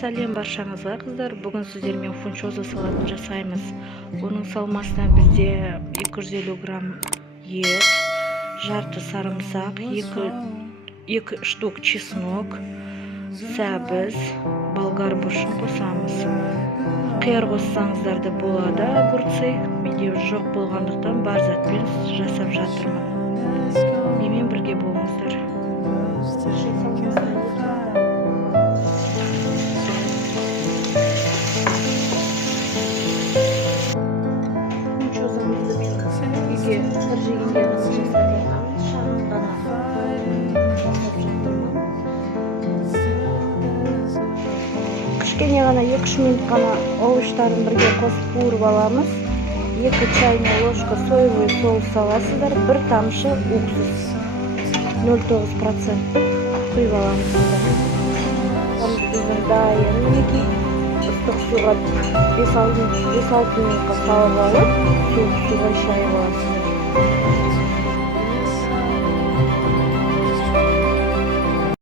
Сәлем баршаңызға қыздар. Бүгін сіздермен фунчоза салатын жасаймыз. Оның салмасына бізде 250 грамм ет, жарты сарымсақ, 2 штук чеснок, сәбіз, болгар бұршын қосамыз. Қияр қоссаңыздар да болады, огурцы. Менде жоқ болғандықтан бар затпен жасап жатырмын. Менімен бірге болыңыздар. Кішкене ғана 2-3 минут қана овощтарын бірге қосып қуырып аламыз. 2 чайная ложка соевый соус саласыздар, 1 тамшы уксус 0,9% құйып аламыз. Біздің дайын мінекей. Ыстық суға 5-6 минутқа салып алып, суық суға шайып аласыздар.